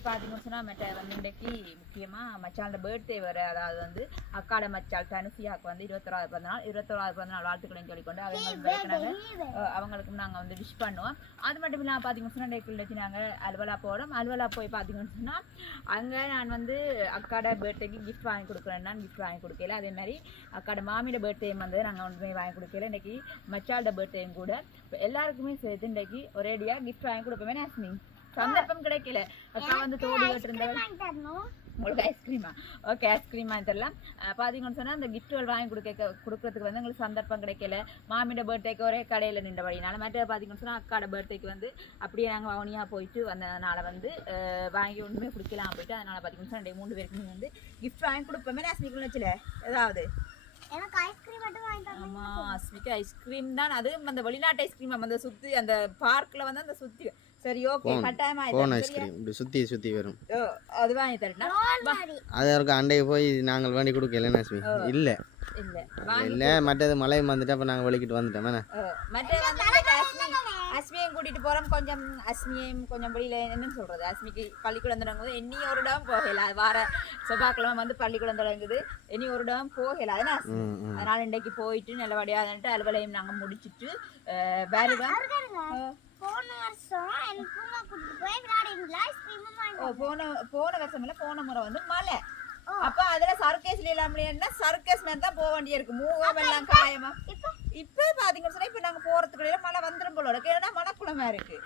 அங்கே போய் பார்த்தீங்கன்னு சொன்னால் வந்து இன்றைக்கு முக்கியமாக மச்சாலோட பர்த்டே வர அதாவது வந்து அக்காட மச்சால் தனுசியாவுக்கு வந்து இருபத்தொராவது பிறந்த நாள் இருபத்தொராவது பிறந்த நாள் வாழ்த்துக்களையும் சொல்லிக்கொண்டு அவங்க அவங்களுக்கும் நாங்கள் வந்து விஷ் பண்ணுவோம். அது மட்டும் இல்லாமல் பார்த்தீங்கன்னு சொன்னால் இன்றைக்கு வச்சு நாங்கள் அலுவலா போகிறோம் அலுவலா போய் பார்த்தீங்கன்னு சொன்னால் அங்கே நான் வந்து அக்காட பர்த்டேக்கு கிஃப்ட் வாங்கி கொடுக்குறேன்னா கிஃப்ட் வாங்கி கொடுக்கல. அதே மாதிரி அக்காட மாமியோட பர்த்டே வந்து நாங்கள் ஒன்றுமே வாங்கி கொடுக்கல. இன்றைக்கி மச்சாலோட பர்த்டேயும் கூட. இப்போ எல்லாருக்குமே சேர்த்து இன்றைக்கு ஒரேடியாக கிஃப்ட் வாங்கி கொடுப்போமே நாசினி சந்தர்ப்பம் கிடைக்கல. அக்கா வந்து தோடு கேட்டிருந்தவ உங்களுக்கு ஐஸ்கிரீமா ஓகே ஐஸ்கிரீம் தரலாம். அஹ் பாத்தீங்கன்னு சொன்னா அந்த கிஃப்ட்கள் வாங்கி கொடுக்க கொடுக்கறதுக்கு வந்து எங்களுக்கு சந்தர்ப்பம் கிடைக்கல. மாமியோட பர்த்டேக்கு ஒரே கடையில் நின்றபடினால மற்ற பாத்தீங்கன்னு சொன்னா அக்காட பர்த்டேக்கு வந்து அப்படியே நாங்கள் வவுனியா போயிட்டு வந்ததுனால வந்து வாங்கி ஒன்றுமே குடிக்கலாம் போயிட்டு அதனால பாத்தீங்கன்னு சொன்னா ரெண்டு மூணு பேருக்குமே வந்து கிஃப்ட் வாங்கி கொடுப்போமே ராஸ்மிக்குள்ள வச்சுல ஏதாவது? எனக்கு ஐஸ்கிரீம் மட்டும் வாங்கி தரணும். ஆமா அஸ்மிக்கு ஐஸ்கிரீம் தான். அது அந்த வெளிநாட்டு ஐஸ்கிரீம் அந்த சுத்தி அந்த பார்க்ல வந்து அந்த சுத்தி சரி ஓகே கட்டாயமா கோன்? ஐஸ்கிரீம். இப்படி சுற்றி சுற்றி வரும். அது வாங்கி தரட்டா அது இருக்க அண்டைக்கு போய் நாங்கள் வேண்டி கொடுக்கல நஸ்மி இல்லை. இல்ல. வாங்கி இல்லை மற்றது மழை வந்துட்டு அப்போ நாங்கள் வலிக்கிட்டு வந்துட்டோம் என்ன? ஓ, மற்ற வந்து இன்னைக்கு அஸ்மி அஸ்மியையும் கூட்டிட்டு போறோம். கொஞ்சம் அஸ்மியையும் கொஞ்சம் வெளியில என்னன்னு சொல்றது. அஸ்மிக்கு பள்ளிக்கூடம் தொடங்குது இனி ஒரு இடம் போகல. வார செவ்வாய்க்கிழமை வந்து பள்ளிக்கூடம் தொடங்குது. இனி ஒரு இடம் போகல. அதனால அதனால இன்றைக்கு போயிட்டு நல்லபடியா வந்துட்டு அலுவலையும் நாங்க முடிச்சிட்டு அஹ், வருவேன் போன வருஷம் எனக்கு பூங்கா கூட்டிட்டு போய் விளையாடிங்களா ஐஸ்கிரீமும் வாங்கி ஓ, போன போன வருஷம் இல்ல போன முறை வந்து மழை. அப்ப அதுல சர்க்கஸ்ல இல்லாமலேன்னா சர்க்கஸ் மாதிரி தான் போக வேண்டிய இருக்கு மூவம் எல்லாம் காயமா. இப்ப? இப்ப பாத்தீங்கன்னு சொன்னா இப்ப நாங்க போறதுக்கு இடையில மழை வந்துரும் போல இருக்கு. ஏன்னா மழைக்குளமா இருக்கு.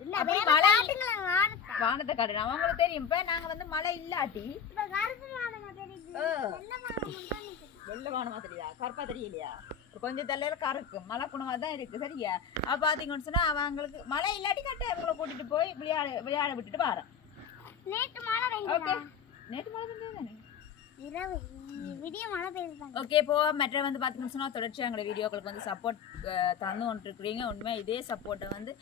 இல்ல அப்படி வேற மழை காட்டுங்களேன் வானத்தை. வானத்தை காட்டுறேன் அவங்களுக்கு தெரியும். இப்ப நாங்க வந்து மழை இல்லாட்டி இப்ப கருப்பு வானங்க தெரியுது. ஆ, வெள்ளை வானம் மட்டும் எனக்கு வெள்ளை வானமா தெரியுதா? கருப்பா தெரியலையா? கொஞ்சம் தள்ளையில கருக்கு மழை குணமா தான் இருக்கு. சரியா? அப்ப பாத்தீங்கன்னு சொன்னா அவங்களுக்கு மழை இல்லாட்டி கட்ட அவங்கள கூட்டிட்டு போய் விளையாட விளையாட விட்டுட்டு வரேன். நேற்று மழை ஓகே. நேற்று மழை பெஞ்சது தானே இரவு. இ- விடிய மழை பெய்யுது ஓகே இப்போ மற்ற வந்து பார்த்தீங்கன்னு சொன்னால் தொடர்ச்சியாக எங்களை வீடியோக்களுக்கு வந்து சப்போர்ட் தந்து கொண்டிருக்கிறீங்க. உண்மையாக இதே சப்போர்ட்டை வந்து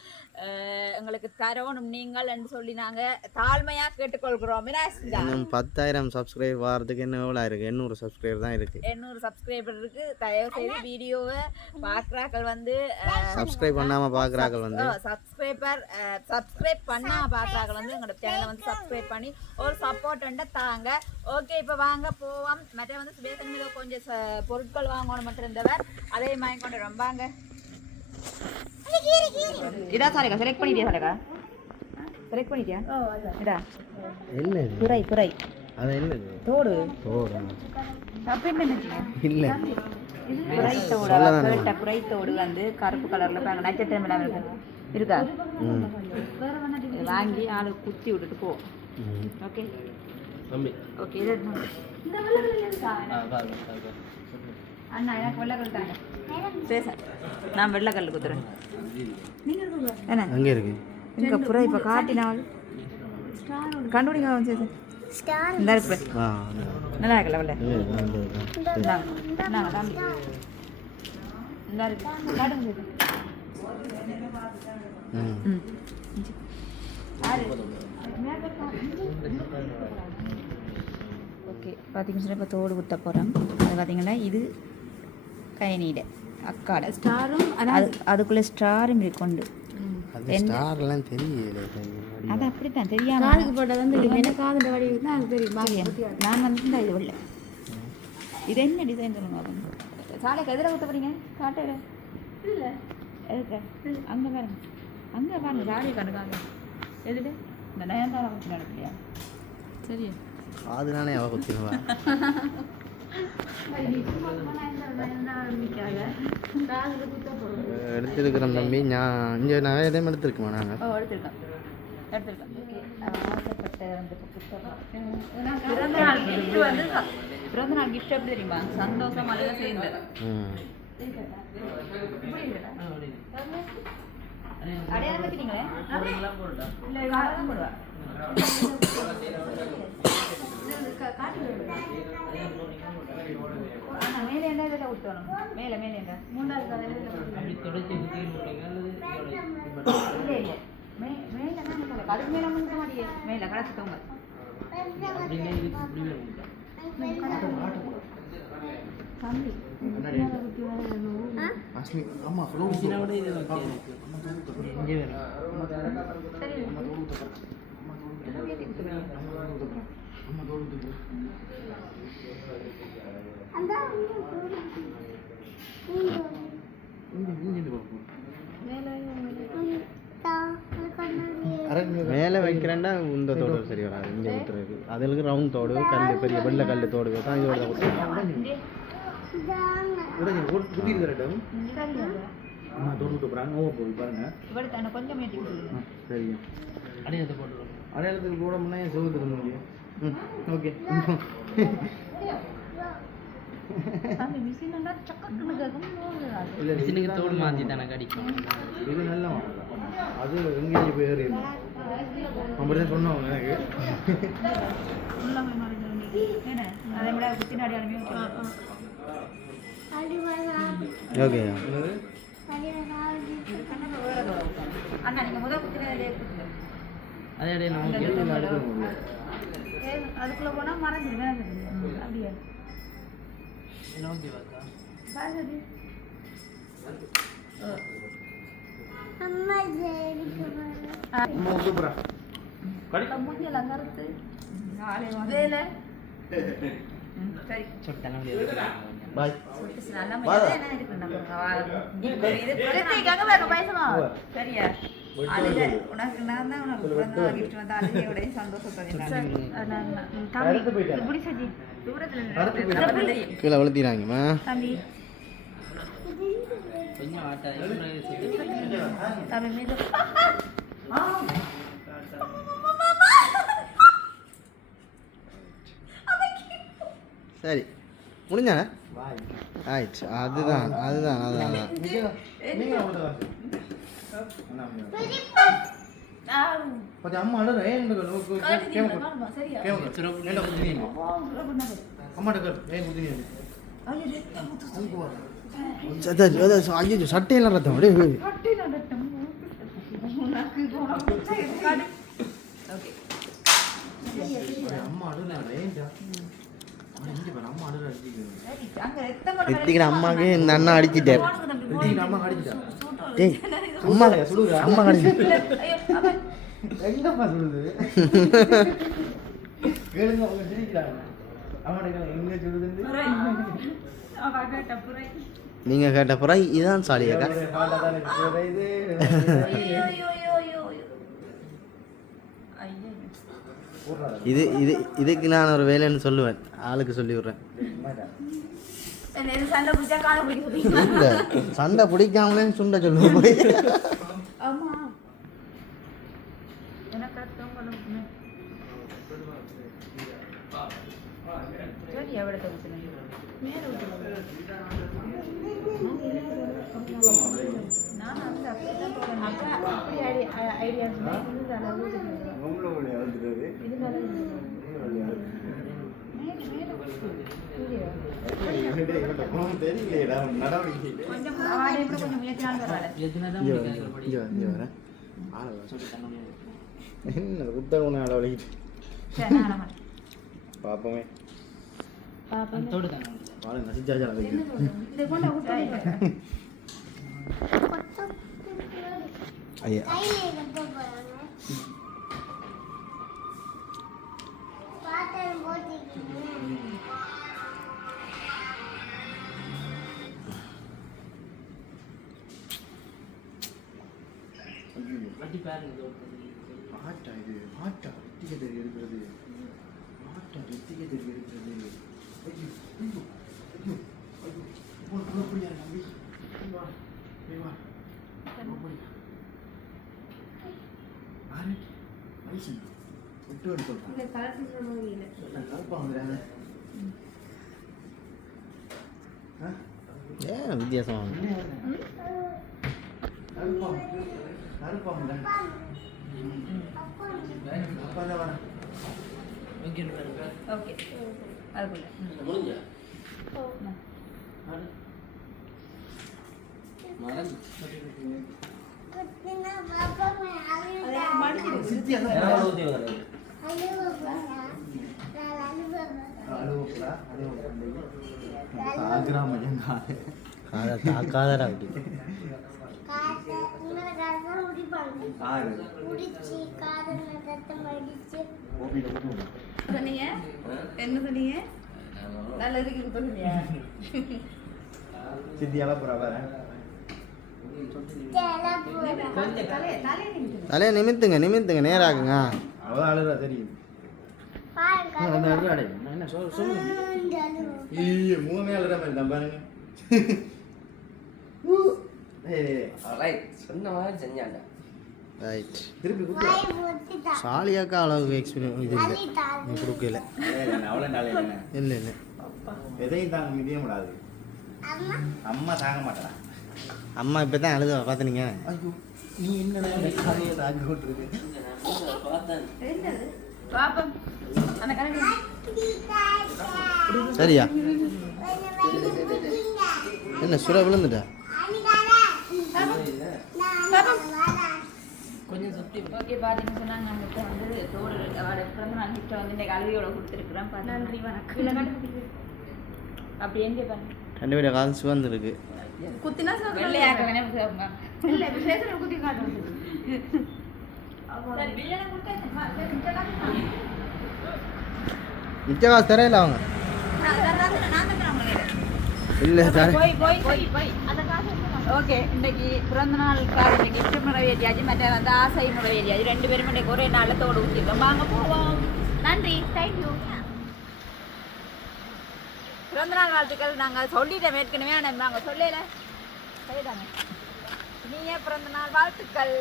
எங்களுக்கு தரணும் நீங்கள் என்று சொல்லி நாங்கள் தாழ்மையாக கேட்டுக்கொள்கிறோம். இன்னும் பத்தாயிரம் சப்ஸ்கிரைப் வாரத்துக்கு என்ன எவ்வளோ இருக்குது எண்ணூறு சப்ஸ்கிரைபர் தான் இருக்குது எண்ணூறு சப்ஸ்கிரைபர் இருக்கு. தயவு செய்து வீடியோவை பார்க்குறாக்கள் வந்து சப்ஸ்கிரைப் பண்ணாமல் பார்க்குறாக்கள் வந்து. சப்ஸ்கிரைபர் சப்ஸ்கிரைப் பண்ணாம பார்க்குறாக்கள் வந்து எங்களோட சேனலை வந்து சப்ஸ்கிரைப் பண்ணி ஒரு சப்போர்ட் தாங்க. ஓகே இப்போ வாங்க போவோம்? மற்ற வந்து சுபேசன் மீது கொஞ்சம் ச- பொருட்கள் வாங்கணும் மட்டும் இருந்தவர் அதை வாங்கி கொண்டு ரொம்பாங்க. இதா சாரிக்கா செலக்ட் பண்ணிட்டியா சாரிக்கா செலக்ட் பண்ணிட்டியா? இதா. என்ன புரை புரை. அது என்னது? தோடு. ஓ தப்பு என்ன இல்லை. புரைத்தோடு கேட்ட புரைத்தோடு வந்து கருப்பு கலர்ல பாருங்க நட்சத்திரம் இல்லாம இருக்கு. இருக்கா? வாங்கி ஆளு குத்தி விட்டுட்டு போ. ஓகே? தம்பி. ஓகே இது எடுத்துன்னு வா. அண்ணா எனக்கு வெள்ளைக்கல் தாங்க பேச நான் வெள்ளைக்கல் குத்துறேன். என்ன? அங்கே இருக்கு. இங்க புற இப்போ காட்டினால் கண்டுபிடிங்க சரி ஸ்டார். இந்த இருக்கு ஆ நல்லா இருக்குல்ல வெள்ளை இந்த இருக்கு காட்டுங்க சரி ம். ஓகே. பார்த்தீங்கன்னா இப்போ தோடு குத்த போகிறோம் அது பார்த்தீங்கன்னா இது கைநீட அக்காட ஸ்டாரும் அது அதுக்குள்ளே ஸ்டாரும் இருக்குண்டு. அது ஸ்டார்லாம் தெரியல அது அப்படித்தான் தெரியாம. காதுக்கு போட்டது வந்து என்ன காதுல வடி தான் அது தெரியும். நான் வந்து இந்த இது உள்ள. இது என்ன டிசைன் சொல்லுங்க அப்போ சாலைக்கு எதில் குத்த போறீங்க? காட்டு இல்லை. எதுக்கு? அங்கே பாருங்க. அங்கே பாருங்க. சாலையை கண்டு காங்க எதுல இந்த நயன்தாரா குத்தி நடக்கலையா சரி அதுதானே அவ குத்தினுவா எடுத்துருக்குறோம் தம்பி நான் இங்கே நான் எதையும் எடுத்துருக்குமா நாங்கள் பிறந்த நாள் gift வந்து ச- பிறந்த நாள் gift எப்படி தெரியுமா? சந்தோஷம் அழகாக சேர்ந்தது ம். அடையாளம் வைக்கிறீங்களே இல்லை காலம் போடுவா. ஆனா மேலே என்ன இதில் விட்டணும் மேலே மேலே என்ன மூணாவது இல்லை இல்லை மே மேலே தான் நிக்கல. அதுக்கு மேலே முன்ன மாட்டியே மேலே கலத்துக்கோங்க தம்பி அஸ்மி ஆமா ஃப்ளோ மிஷினோட இது சரி மேலே வைக்கிறேன்டா இந்த தோடு சரி வராது. இங்கே குத்துறது அதுக்கு ரவுண்ட் தோடு கல் பெரிய வெள்ளை கல் தோடு தான் இதோட அடையாளத்துக்கு போட முன்னே செவத்துக்கு முடியும் ம் ஓகே. மிஷினுக்கு தோடு மாற்றி தானே கடிக்கும் இது நல்ல. அது எங்கேயும் போய் ஏறி அப்படிதான் சொன்னவங்க எனக்கு. உள்ளமை மறைஞ்சு என்ன அதை ஓகே அடையே நமக்கு ஏ, அதுக்குள்ள போனா மறைஞ்சிரு வேலை அப்படியே. ஜெயிக்க சூப்பரா மூஞ்செல்லாம் கருத்து. வேலை. சரி. சொட்டெல்லாம் அப்படியே பாய். நல்லா என்ன இருக்கு நம்ம பேசமா சரியா? உனக்கு நான் தான் உனக்கு gift வந்தா அழுகையோட சந்தோஷத்தோட. இப்படி சஜி தூரத்துல கீழே தம்பி தம்பி மீது சரி முடிஞ்சானே ஆயிடுச்சு அதுதான் அதுதான் அதுதான் அதான். கொஞ்சம் அம்மா அழுற ஏன் சரியா ஐயோ சட்டையெல்லாம் ரத்தம் அப்படியே ஓகே அம்மா அழுறாங்க ஏன்டா அம்மாக்கு இந்த அண்ணா ரித்திகன் அம்மா ஏய் அம்மா. அப்ப எங்கப்பா சொல்லுது? கேளுங்க அவங்க சிரிக்கிறாங்க. நீங்க கேட்ட பிறகு இதான் சாலியாக்கா இது இது. இதுக்கு நான் ஒரு வேலைன்னு சொல்லுவேன். ஆளுக்கு சொல்லி விடுறேன் இல்ல சண்டை பிடிக்காமலே சுண்ட போய் ஆமா. எனக்கு அர்த்தம் புத்தகம் அளவழிக்கிட்டு தானே பாருங்க நசிச்சாச்சா விட்டு ஐயா. வந்துடுறாங்க ஏன் வித்தியாசம் வரேன். ஓகே அதுக்குள்ள. மறந்து. தாக்காதடா அப்படி சொன்னீங்க என்ன சொன்னீங்க நல்ல இருக்கு சொன்னீங்க சித்தி அளப்புறா வேற தலையை நிமித்துங்க நிமித்துங்க நேராக்குங்க அவள் அழுறா தெரியும் பாருங்க அந்த அழுறா அடே நான் என்ன சொல்ல சொல்லுங்க. ஐயோ மூணு அழுற மாதிரி தான் பாருங்க. சாலியாக்கா அளவுக்கு எக்ஸ்பீரியன்ஸ் இது இல்லை. கொடுக்கல. இல்லை இல்லை எதையும் தாங்க முடிய முடியாது அம்மா. அம்மா தாங்க மாட்டா அம்மா இப்போ தான் அழுத பார்த்துனீங்க ஐயோ நீ கதையை தாங்க கொண்டிருக்கு சரியா? என்ன சுர விழுந்துட்டா? கொஞ்சம் சுத்தி ஓகே பார்த்தீங்கன்னு சொன்னா நம்மகிட்ட வந்து தோடு அவரோட பிறந்த நாள் கிட்ட வந்து இந்த கல்வியோட கொடுத்துருக்குறேன் நன்றி வணக்கம். அப்படி எங்கே பாருங்க ரெண்டு பேரும் கால் சிவந்துருக்கு குத்தினா வெள்ளையாக்க வேணா சாப்பிடுங்க இல்லை விசேஷம் குத்தி காட்டுறது மிச்ச காசு தரையில அவங்க இல்லை போய் ஓகே இன்னைக்கு பிறந்த நாள் காலையில் கிஃப்ட் நிறைவேற்றியாச்சு மற்ற வந்து ஆசை நிறைவேற்றியாச்சு ரெண்டு பேரும் இன்னைக்கு ஒரே நாளில் தோடு ஊற்றிருக்கோம் வாங்க போவோம். நன்றி. தேங்க்யூ பிறந்த நாள் வாழ்த்துக்கள். நாங்கள் சொல்லிட்டோம் ஏற்கனவே ஆனால் நாங்கள் சொல்லல. சொல்லிட்டாங்க நீயே பிறந்த நாள் வாழ்த்துக்கள்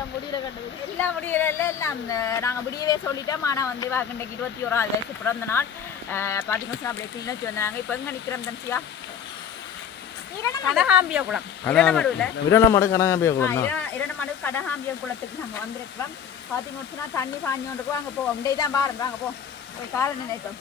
எல்லாம் முடியல கண்டது. எல்லாம் முடியல இல்லை எல்லாம் நாங்கள் முடியவே சொல்லிட்டோம். ஆனால் வந்து வாங்க இன்னைக்கு இருபத்தி ஓராவது வயசு. பிறந்த நாள். பார்த்தீங்கன்னா அப்படியே கிளிநொச்சி வந்தாங்க. இப்போ எங்கே நிற்கிறோம் தன்சியா? கனகாம்பிய குளம். இரண்டமடுவில் விரணமடு கனகாம்பிய குளம் தான். இரண்டமடு கடகாம்பிய குளத்துக்கு நாங்கள் வந்திருக்கிறோம். பார்த்தீங்கன்னா தண்ணி பாஞ்சோண்டுக்கு அங்கே போவோம் இண்டே தான் பாருங்க. அங்கே போ. போய் கால நினைத்தோம்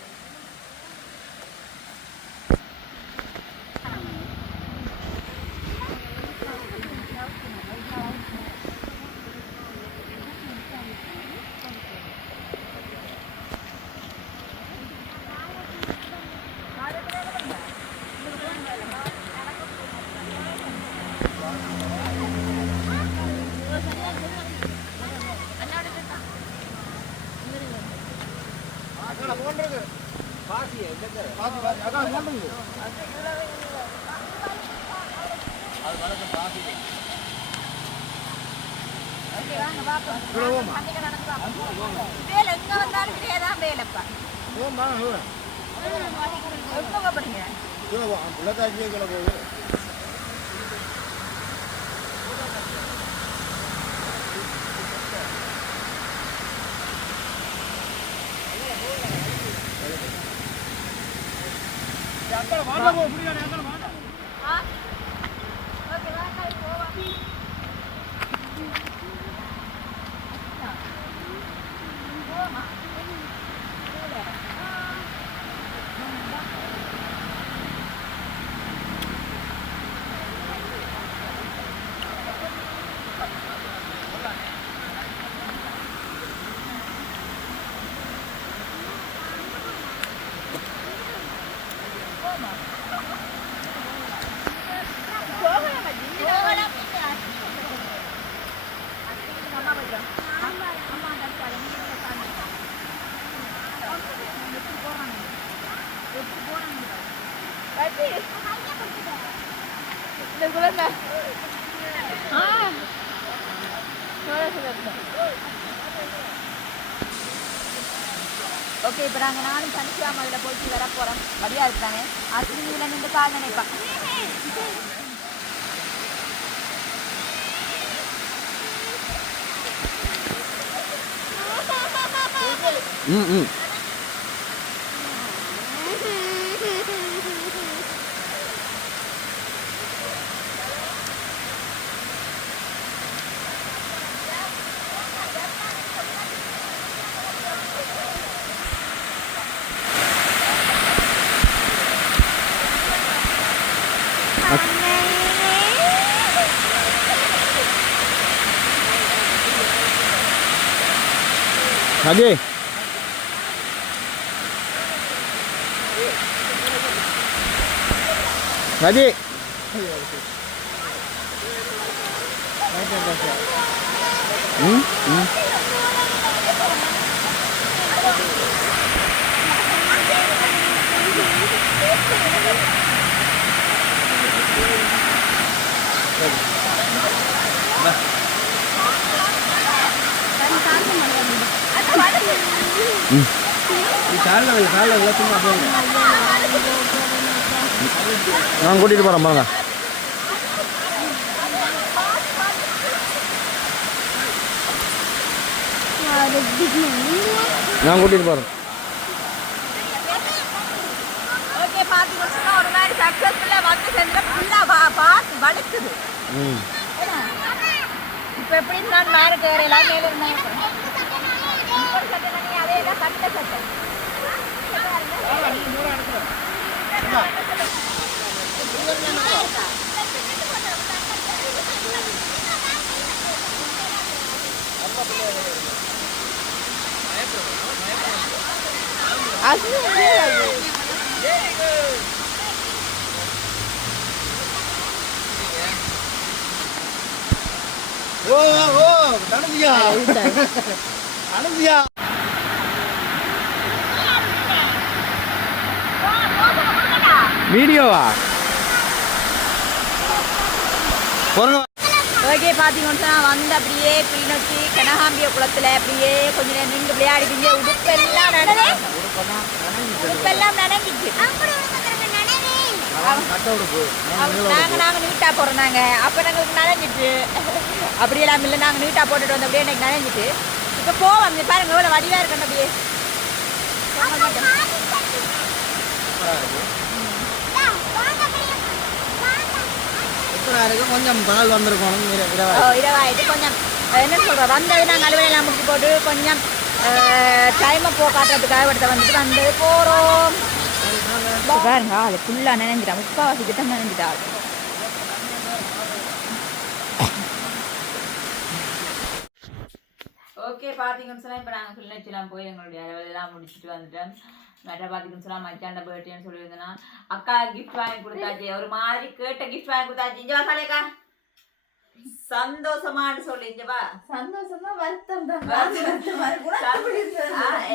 ஓகே வாங்க பார்ப்போம் பண்டிகை நடந்து பார்ப்போம் வேலை எங்கே வந்தாலும் இதே தான் வேலைப்பா எங்கே போகிறீங்க ஆ Ah. No, no, no, no. Okay இப்போ நாங்கள் நானும் தனிச்சியா மதில் போயிட்டு வர போகிறோம் வழியாக இருக்கிறாங்க அஸ்வினியில் நின்று கால் நினைப்பான் ம் ம். lagi lagi நான் கூட்டிகிட்டு போகிறேன் பாருங்க. நான் கூட்டிகிட்டு போகிறேன் இப்போ எப்படி நான் மேலே கேறலாம் மேலே சட்டை. சட்டை ஓ ஓ தனதியா தனதியா வீடியோவா? ஓகே பார்த்தீங்கன்னா வந்து அப்படியே கிளிநொச்சி கனகாம்பிய குளத்துல அப்படியே கொஞ்ச நேரம் நின்று விளையாடிட்டீங்க உடுப்பெல்லாம் நனஞ்சு உடுப்பெல்லாம் நனைஞ்சிச்சு நாங்க நாங்க நீட்டா போறோம் நாங்க. அப்ப நாங்களுக்கு நனைஞ்சிட்டு. அப்படியெல்லாம் இல்லை நாங்க நீட்டா போட்டுட்டு வந்து அப்படியே எனக்கு நனைஞ்சிட்டு. இப்ப போவோம். இங்க பாருங்க எவ்வளவு வடிவா இருக்கணும் அப்படியே சூப்பராக இருக்கு கொஞ்சம் பால் வந்திருக்கணும் இரவாயிட்டு கொஞ்சம் என்ன சொல்ற வந்தது நாங்கள் அலுவலையெல்லாம் முடிச்சு போட்டு கொஞ்சம் டைமை போ காட்டுறதுக்காக இடத்த வந்துட்டு வந்து போகிறோம் பாருங்க அது ஃபுல்லாக நினைஞ்சிட்டா முக்கால்வாசி கிட்ட நினைஞ்சிட்டா. ஓகே பார்த்தீங்கன்னு சொன்னால் இப்போ நாங்கள் கிளிநொச்சிலாம் போய் எங்களுடைய அலுவலெல்லாம் முடிச்சுட்டு வந்துட்டோம். மற்ற பார்த்தீங்கன்னு சொன்னால் மச்சாண்ட பர்த்டேன்னு சொல்லியிருந்தேன்னா அக்கா கிஃப்ட் வாங்கி கொடுத்தாச்சு. ஒரு மாதிரி கேட்ட கிஃப்ட் வாங்கி கொடுத்தாச்சு. இங்கே வா சாலேக்கா சந்தோஷமான்னு சொல்லி இங்க வா. சந்தோஷமா வருத்தம் தான்.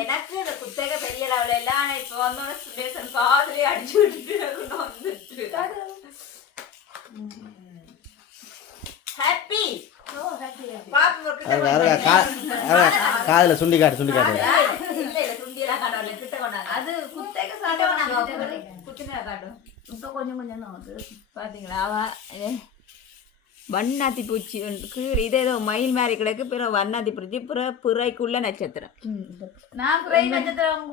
எனக்கு இந்த குத்தக பெரிய லெவல எல்லாம் இப்ப வந்தோட சுடேசன் காதுலயே அடிச்சு விட்டுட்டு வந்துட்டு ஹாப்பி காதில் சுண்டி காட்டு சுண்டி காட்டு. இல்ல இல்ல துண்டியெல்லாம் காட்டல கிட்ட கொண்டாங்க அது கொஞ்சம் கொஞ்சம் பாத்தீங்களா? வண்ணாத்தி பூச்சி ஒன்றுக்கு இது ஏதோ மயில் மாதிரி கிடக்கு பிற வண்ணாத்தி பூச்சி பிற பிறைக்குள்ள நட்சத்திரம். நான் புரை நட்சத்திரம்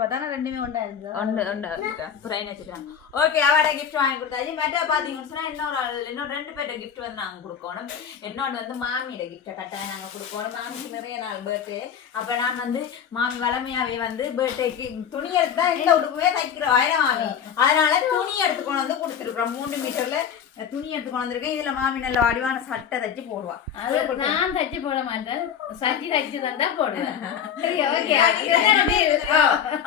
பார்த்தா ரெண்டுமே ஒன்றா இருந்தது. ஒன்று ஒன்று புரை நட்சத்திரம். ஓகே அவட கிஃப்ட் வாங்கி கொடுத்தாச்சு மற்ற பார்த்தீங்கன்னு சொன்னா இன்னொரு ஆள் இன்னும் ரெண்டு பேர்ட்ட கிஃப்ட் வந்து நாங்கள் கொடுக்கணும். இன்னொன்று வந்து மாமியோட கிஃப்ட்டை கட்டாயம் நாங்கள் கொடுக்கணும். மாமிக்கு நிறைய நாள் பர்த்டே அப்போ நான் வந்து மாமி வளமையாவே வந்து பர்த்டேக்கு துணி எடுத்து தான் எந்த உடுப்புமே தைக்கிற வயல மாமி. அதனால துணி எடுத்து கொண்டு வந்து கொடுத்துருக்குறோம். மூணு மீட்டர்ல துணி எடுத்து கொண்டு வந்திருக்கேன் இதுல மாமி நல்ல வடிவான சட்டை தைச்சு போடுவா. நான் தச்சு போட மாட்டேன். சச்சி தச்சு தந்தா போடுவேன்.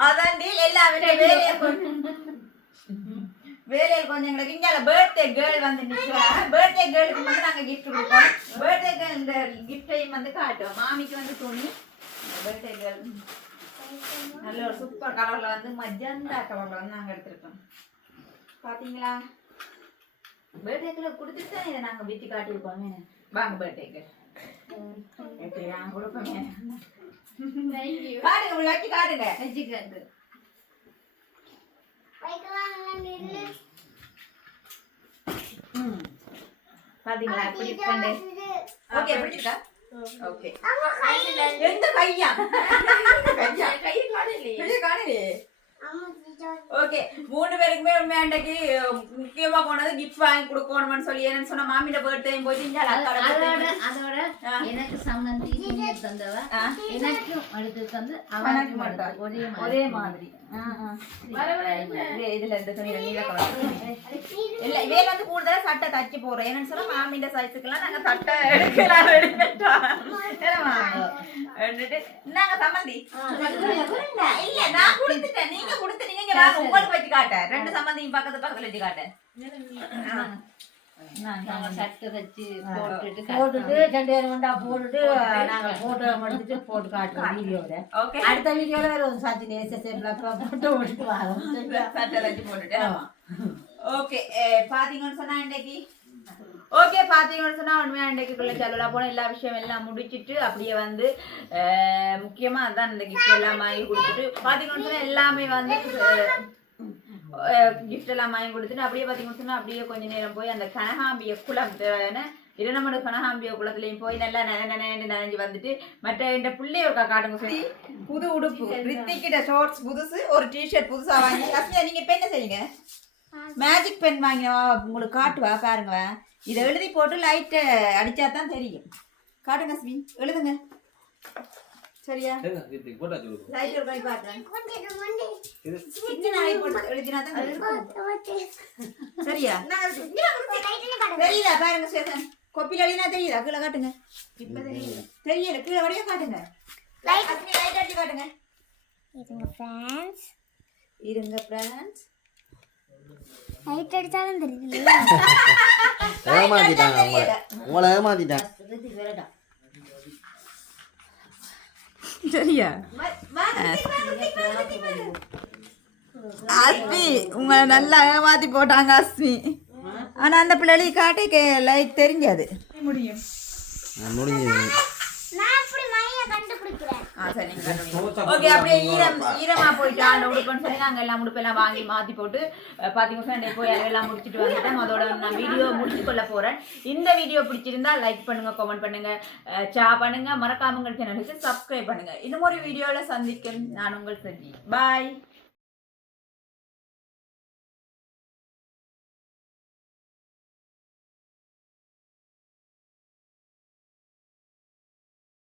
அதான் வேலையில் கொஞ்சம் எங்களுக்கு இங்கே பர்த்டே கேர்ள் வந்து நிற்கிறாங்க பர்த்டே கேர்ளுக்கு வந்து நாங்கள் gift கொடுப்போம். பர்த்டே கேர்ள் இந்த கிஃப்டையும் வந்து காட்டுவோம். மாமிக்கு வந்து துணி. பர்த்டே கேர்ள் நல்ல ஒரு சூப்பர் கலரில் வந்து மஜந்தா கலரில் வந்து நாங்கள் எடுத்திருக்கோம். பார்த்தீங்களா பர்த்டே கேர்ள் கொடுத்துட்டு தான் இதை நாங்கள் வீட்டு காட்டியிருப்போமே வாங்க பர்த்டே கேர்ள் எப்படி நாங்கள் கொடுப்போமே காட்டுங்க உள்ள வச்சு காட்டுங்க. வச்சுக்கிறது பாத்தீங்களா? எப்படி இருக்கண்டு ஓகே ஓகே எந்த கையா? கையா? கையை காணலையே. ஓகே மூணு பேருக்குமே உண்மை அன்றைக்கு முக்கியமா போனது கிஃப்ட் வாங்கி கொடுக்கணும்னு சொல்லி என்னன்னு சொன்னா மாமியோட பர்த்டே போயிட்டு அதோட அதோட எனக்கு சம்மந்தி தந்தவ ஆ. எனக்கும் எடுத்து தந்து எனக்கு அவனுக்கு மட்டும். ஒரே மாதிரி. ஒரே மாதிரி இது- இதுல இந்த துணியில நீல கலர் இல்ல இவையில வந்து கூடுதலா சட்டை தச்சு போடுறோம் என்னன்னு சொன்னா மாமியோட சைஸுக்கெல்லாம் நாங்க சட்டை எடுக்கலாம் நாங்க சம்மந்தி. இல்ல நான் கொடுத்துட்டேன். நீங்க கொடுத்துட்டீங்க இங்க வாங்க உங்களுக்கு வச்சு காட்ட. ரெண்டு சம்பந்தியும் பக்கத்து பக்கத்துல வச்சு காட்ட. நாங்க சட்டை வச்சு போட்டுட்டு போட்டுட்டு ரெண்டு பேரும் கொண்டா போட்டுட்டு நாங்க போட்டோ எடுத்துட்டு போட்டு காட்டுறோம் வீடியோல. ஓகே. அடுத்த வீடியோல வேற ஒரு சாட்சி எஸ்எஸ்எஃப்ல போட்டோ எடுத்து வரோம். சட்டை வச்சு போட்டுட்டு. ஓகே பாத்தீங்கன்னு சொன்னா இன்னைக்கு ஓகே பாத்தீங்கன்னு சொன்னா உண்மையா இன்றைக்குள்ள செலவுல போன எல்லா விஷயம் எல்லாம் முடிச்சிட்டு அப்படியே வந்து அஹ், முக்கியமா அதான் இந்த கிஃப்ட் எல்லாம் வாங்கி கொடுத்துட்டு பாத்தீங்கன்னு சொன்னா எல்லாமே வந்து கிஃப்ட் எல்லாம் வாங்கி கொடுத்துட்டு அப்படியே பாத்தீங்கன்னு சொன்னா அப்படியே கொஞ்ச நேரம் போய் அந்த கனகாம்பிய குளம் இரநமடு கனகாம்பிய குளத்துலயும் போய் நல்லா நன நனன்னு நனைஞ்சு வந்துட்டு மற்ற இந்த பிள்ளைய ஒரு காட்டுங்க சொல்லி புது உடுப்பு ரித்திக்கிட்ட ஷார்ட்ஸ் புதுசு ஒரு டிஷர்ட் புதுசா வாங்கி அஸ்மியா நீங்க இப்ப என்ன செய்யுங்க? மேஜிக் பென் வாங்கினா உங்களுக்கு காட்டுவா? பாருங்க. இதை எழுதி போட்டு லைட்டை அடிச்சா தான் தெரியும். காட்டுங்க அஸ்மி எழுதுங்க. சரியா? லைட் ஒரு கை பாக்குறேன் சின்ன லைட் போட்டு எழுதினா தான் தெரியும். சரியா? தெரியுதா பாருங்க சேதன். கொப்பில தெரியுதா? கீழே காட்டுங்க. இப்ப தெரியல தெரியல கீழே வரையும் காட்டுங்க. அஸ்மி லைட் அடிச்சு காட்டுங்க. இதுங்க ஃபேன்ஸ் இருங்க ஃப்ரெண்ட்ஸ் லைட் அடிச்சாலும் தெரியல ஏமாத்திட்டாங்க உங்களை உங்களை ஏமாத்திட்டாங்க சரியா? அஸ்மி உங்களை நல்லா ஏமாத்தி போட்டாங்க அஸ்மி. ஆனா அந்த பிள்ளைகளுக்கு காட்டே லைட் தெரிஞ்சாது. முடியும் முடிஞ்சது நான் அப்படி மைய கண்டுபிடிக்கிறேன் ஓகே அப்படியே ஈரம் ஈரமா போயிட்டா அந்த உடுப்புன்னு சொல்லி நாங்க எல்லாம் உடுப்பெல்லாம் வாங்கி மாத்தி போட்டு அஹ், பாத்தீங்க போய் எல்லாம் முடிச்சிட்டு வந்துட்டேன். அதோட நான் வீடியோ முடிச்சு கொள்ள போறேன். இந்த வீடியோ பிடிச்சிருந்தா லைக் பண்ணுங்க கமெண்ட் பண்ணுங்க சா பண்ணுங்க. மறக்காம சேனலுக்கு சப்ஸ்கிரைப் பண்ணுங்க. இன்னும் மாதிரி வீடியோல சந்திக்கும் நான் உங்கள் சஜி பாய்